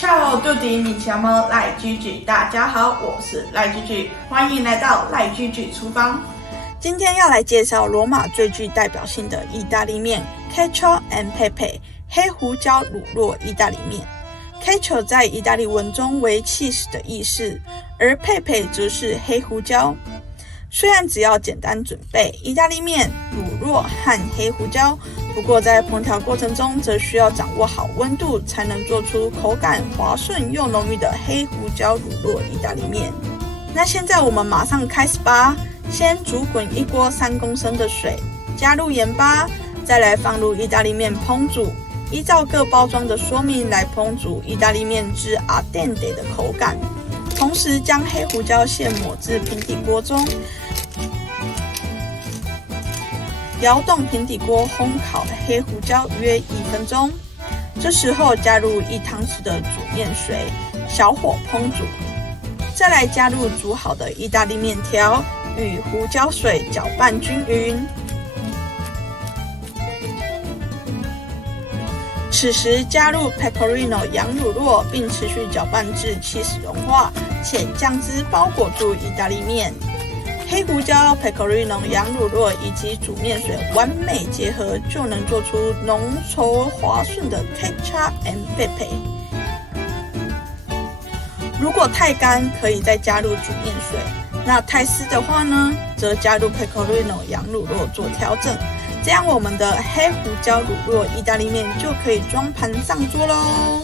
Ciao tutti, mi chiamo赖居居。大家好，我是赖居居，欢迎来到赖居居厨房。今天要来介绍罗马最具代表性的意大利面 Cacio e Pepe 黑胡椒乳酪意大利面。Cacio 在意大利文中为 cheese 的意思，而 Pepe 则是黑胡椒。虽然只要简单准备意大利面、乳酪和黑胡椒，不过在烹调过程中则需要掌握好温度，才能做出口感滑顺又浓郁的黑胡椒乳酪意大利面。那现在我们马上开始吧。先煮滚1锅3公升的水，加入盐巴，再来放入意大利面烹煮，依照各包装的说明来烹煮意大利面至al dente的口感。同时将黑胡椒馅抹至平底锅中，摇动平底锅烘烤黑胡椒约1分钟。这时候加入1汤匙的煮面水，小火烹煮。再来加入煮好的意大利面条，与胡椒水搅拌均匀。此时加入 Pecorino 羊乳酪，并持续搅拌至cheese融化，且酱汁包裹住意大利面。黑胡椒、Pecorino 羊乳酪以及煮面水完美结合，就能做出浓稠滑顺的 Cacio e Pepe。如果太干，可以再加入煮面水；那太湿的话呢，则加入 Pecorino 羊乳酪做调整。这样我们的黑胡椒乳酪意大利面就可以装盘上桌咯。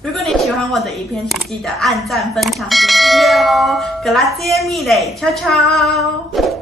如果你喜欢我的影片，请记得按赞、分享及订阅哦。Grazie mille， ciao ciao。